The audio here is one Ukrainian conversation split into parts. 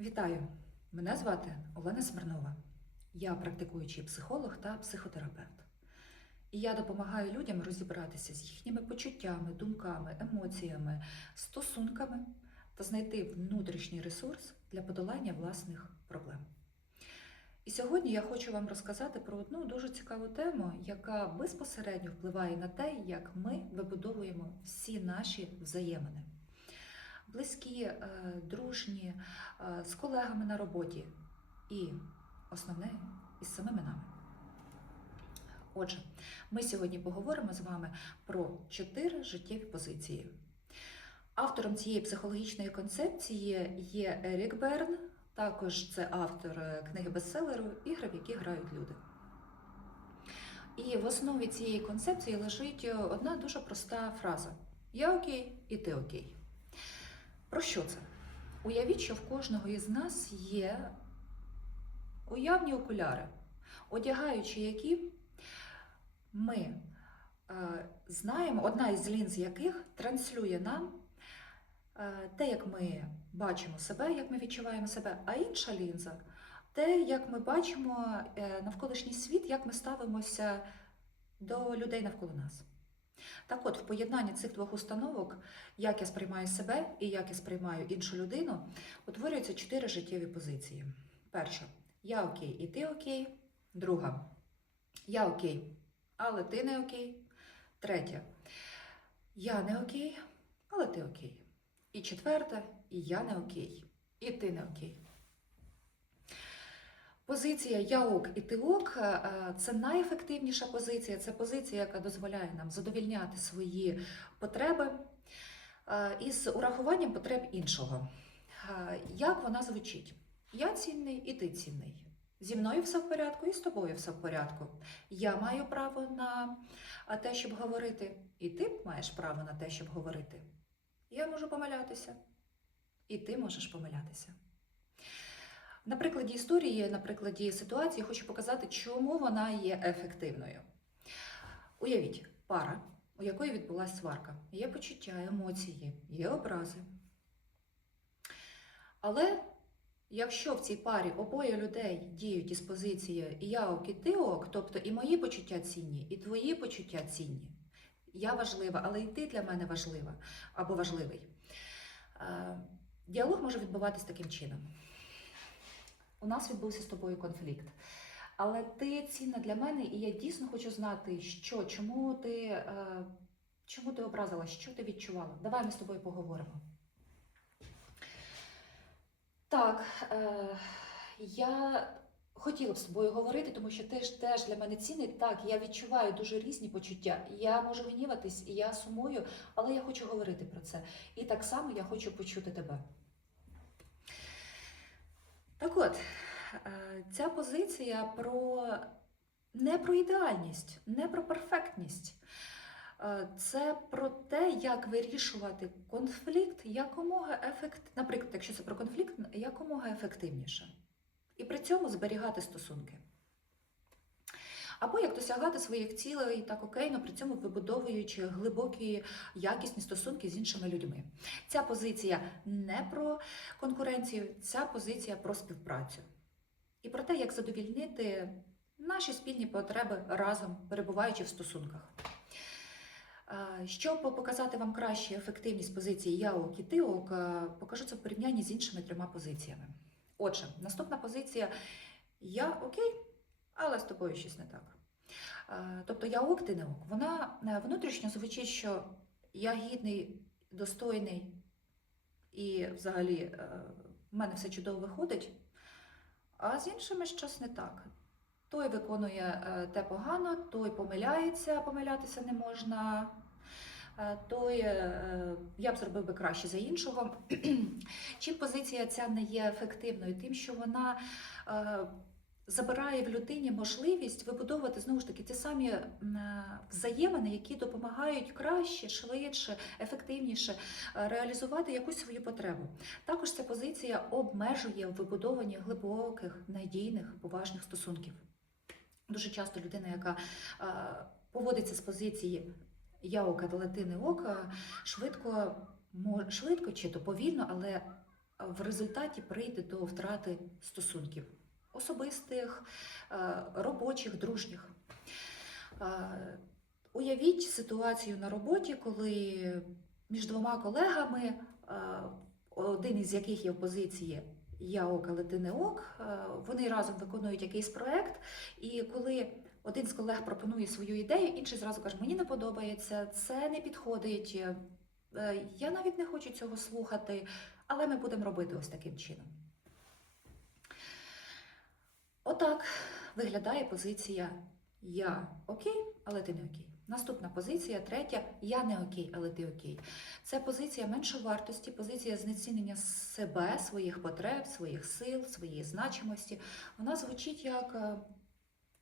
Вітаю! Мене звати Олена Смирнова. Я практикуючий психолог та психотерапевт. І я допомагаю людям розібратися з їхніми почуттями, думками, емоціями, стосунками та знайти внутрішній ресурс для подолання власних проблем. І сьогодні я хочу вам розказати про одну дуже цікаву тему, яка безпосередньо впливає на те, як ми вибудовуємо всі наші взаємини. Близькі, е, дружні, е, з колегами на роботі і основне із самими нами. Отже, ми сьогодні поговоримо з вами про чотири життєві позиції. Автором цієї психологічної концепції є Ерік Берн, також це автор е, книги бестселеру Ігри, в які грають люди. І в основі цієї концепції лежить одна дуже проста фраза: Я окей, і ти окей. Про що це? Уявіть, що в кожного із нас є уявні окуляри, одягаючи які ми е, знаємо, одна із лінз яких транслює нам е, те, як ми бачимо себе, як ми відчуваємо себе, а інша лінза те, як ми бачимо е, навколишній світ, як ми ставимося до людей навколо нас. Так от, в поєднанні цих двох установок, як я сприймаю себе і як я сприймаю іншу людину, утворюються чотири життєві позиції. Перша я окей, і ти окей. Друга я окей, але ти не окей. Третя я не окей, але ти окей. І четверта я не окей, і ти не окей. Позиція я ок і ти ок е, це найефективніша позиція. Це позиція, яка дозволяє нам задовільняти свої потреби е, із урахуванням потреб іншого. Е, Як вона звучить? Я цінний і ти цінний. Зі мною все в порядку, і з тобою все в порядку. Я маю право на те, щоб говорити, і ти маєш право на те, щоб говорити. Я можу помилятися, і ти можеш помилятися. На прикладі історії, на прикладі ситуації, хочу показати, чому вона є ефективною. Уявіть, пара, у якої відбулася сварка. Є почуття, емоції, є образи. Але якщо в цій парі обоє людей діють із позиції я ок і ти ок, тобто і мої почуття цінні, і твої почуття цінні, я важлива, але і ти для мене важлива або важливий. Е, Діалог може відбуватись таким чином. У нас відбувся з тобою конфлікт. Але ти цінна для мене, і я дійсно хочу знати, що, чому ти, е, чому ти образила, що ти відчувала. Давай ми з тобою поговоримо. Так, е, я хотіла б з тобою говорити, тому що ти ж теж для мене цінний. Так, я відчуваю дуже різні почуття. Я можу гніватись, я сумую, але я хочу говорити про це. І так само я хочу почути тебе. Так от, е, ця позиція про не про ідеальність, не про перфектність. Е, Це про те, як вирішувати конфлікт якомога ефект, наприклад, якщо це про конфлікт, якомога ефективніше. І при цьому зберігати стосунки. Або як досягати своїх цілей так окейно, при цьому вибудовуючи глибокі якісні стосунки з іншими людьми. Ця позиція не про конкуренцію, ця позиція про співпрацю. І про те, як задовільнити наші спільні потреби разом, перебуваючи в стосунках. Щоб показати вам краще ефективність позиції я ок і ти ок, е, покажу це в порівнянні з іншими трьома позиціями. Отже, наступна позиція я окей, але з тобою щось не так. Е, Тобто я ок, ти не ок. Вона е, внутрішньо звучить, що я гідний, достойний і взагалі е, в мене все чудово виходить, а з іншими щось не так. Той виконує те погано, той помиляється, помилятися не можна. Той я б зробив би краще за іншого. Чим позиція ця не є ефективною? Тим, що вона забирає в людині можливість вибудовувати знову ж таки ті самі взаємини, які допомагають краще, швидше, ефективніше е, реалізувати якусь свою потребу. Також ця позиція обмежує в вибудованні глибоких, надійних, поважних стосунків. Дуже часто людина, яка е, поводиться з позиції я ока, але ти не ока, швидко, швидко чи то повільно, але в результаті прийде до втрати стосунків особистих, е, робочих, дружніх. Е, Уявіть ситуацію на роботі, коли між двома колегами, е, один із яких є в позиції я ок, але ти не ок, вони разом виконують якийсь проект, і коли один з колег пропонує свою ідею, інший зразу каже: мені не подобається, це не підходить, я навіть не хочу цього слухати, але ми будемо робити ось таким чином. Отак виглядає позиція я окей, але ти не окей. Наступна позиція, третя я не окей, але ти окей. Це позиція меншовартості, позиція знецінення себе, своїх потреб, своїх сил, своєї значимості. Вона звучить як е,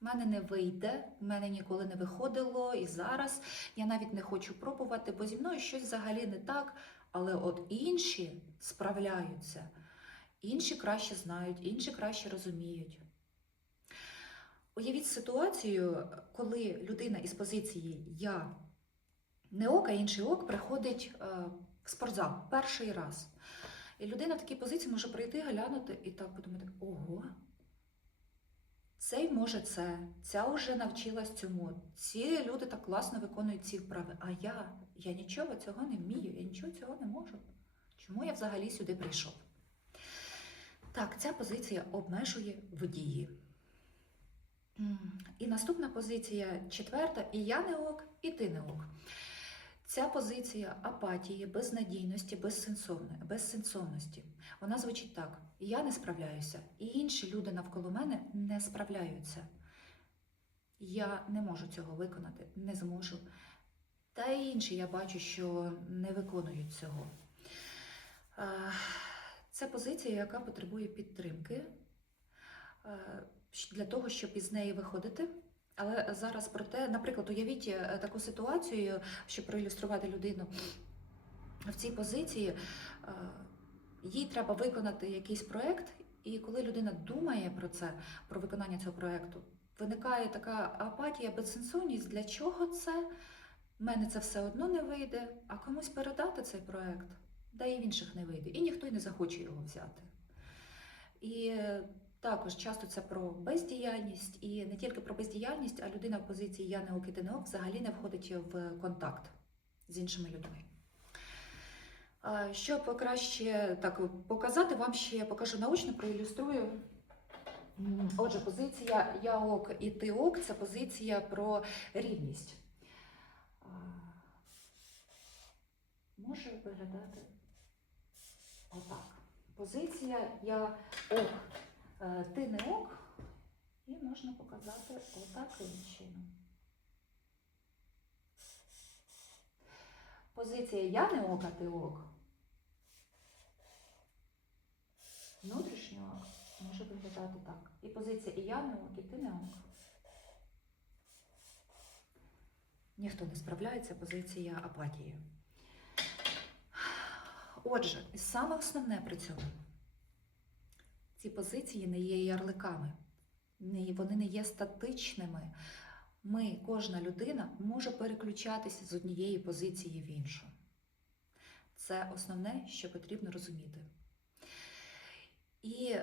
в мене не вийде, в мене ніколи не виходило, і зараз я навіть не хочу пробувати, бо зі мною щось взагалі не так. Але от інші справляються, інші краще знають, інші краще розуміють. Уявіть ситуацію, коли людина із позиції я не ок, а інший ок приходить е, в спортзал перший раз. І людина в такій позиції може прийти, глянути і так подумати: ого, цей може це, ця вже навчилась цьому. Ці люди так класно виконують ці вправи. А я, я нічого цього не вмію, я нічого цього не можу. Чому я взагалі сюди прийшов? Так, ця позиція обмежує водії. І наступна позиція четверта, і я не ок, і ти не ок. Ця позиція апатії, безнадійності, безсенсовності. Вона звучить так: я не справляюся, і інші люди навколо мене не справляються. Я не можу цього виконати, не зможу. Та й інші я бачу, що не виконують цього. Е, Це позиція, яка потребує підтримки е, для того, щоб із неї виходити. Але зараз про те, наприклад, уявіть е, таку ситуацію, щоб проілюструвати людину в цій позиції. е, Їй треба виконати якийсь проєкт, і коли людина думає про це, про виконання цього проєкту, виникає така апатія, безсенсовність, для чого це? В мене це все одно не вийде, а комусь передати цей проєкт, да і в інших не вийде, і ніхто й не захоче його взяти. І також часто це про бездіяльність, і не тільки про бездіяльність, а людина в позиції я не ок і ти взагалі не входить в контакт з іншими людьми. Щоб краще так показати, вам ще покажу наочно, проілюструю. Отже, позиція я ок і ти це позиція про рівність. Може виглядати отак. Позиція я ок, е, ти не ок, і можна показати отаким чином. Позиція я не ок, а ти ок. Внутрішнього може виглядати так. І позиція і я не ок, і ти не ок. Ніхто не справляється, позиція апатії. Отже, саме основне при цьому. Ці позиції не є ярликами, вони не є статичними. Ми, кожна людина, може переключатися з однієї позиції в іншу. Це основне, що потрібно розуміти. І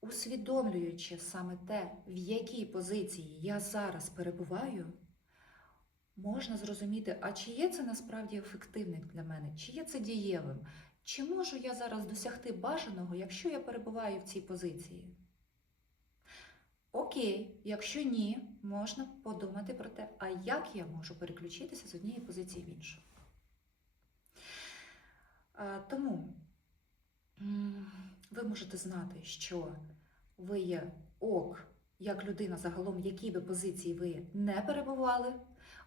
усвідомлюючи саме те, в якій позиції я зараз перебуваю, можна зрозуміти, а чи є це насправді ефективним для мене, чи є це дієвим, чи можу я зараз досягти бажаного, якщо я перебуваю в цій позиції? Окей, якщо ні, можна подумати про те, а як я можу переключитися з однієї позиції в іншу. А, Тому ви можете знати, що ви є ок, як людина загалом, в якій би позиції ви не перебували.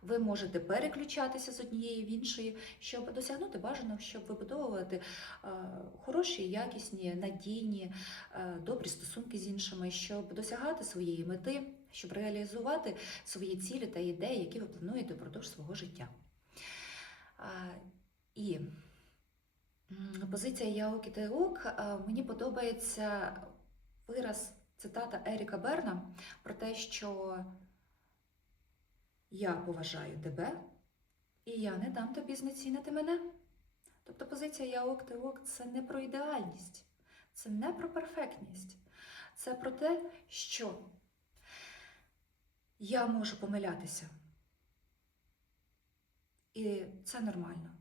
Ви можете переключатися з однієї в іншої, щоб досягнути бажаного, щоб вибудовувати е, хороші, якісні, надійні, е, добрі стосунки з іншими, щоб досягати своєї мети, щоб реалізувати свої цілі та ідеї, які ви плануєте впродовж свого життя. І позиція Я ок і ти ок мені подобається вираз цитата Еріка Берна про те, що я поважаю тебе, і я не дам тобі знецінити мене. Тобто позиція я ок, ти ок це не про ідеальність. Це не про перфектність. Це про те, що я можу помилятися. І це нормально.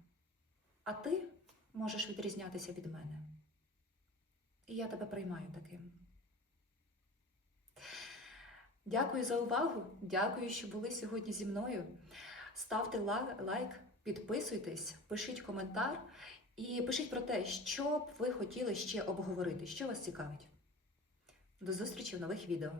А ти можеш відрізнятися від мене. І я тебе приймаю таким. Дякую за увагу. Дякую, що були сьогодні зі мною. Ставте лайк, підписуйтесь, пишіть коментар і пишіть про те, що б ви хотіли ще обговорити, що вас цікавить. До зустрічі в нових відео.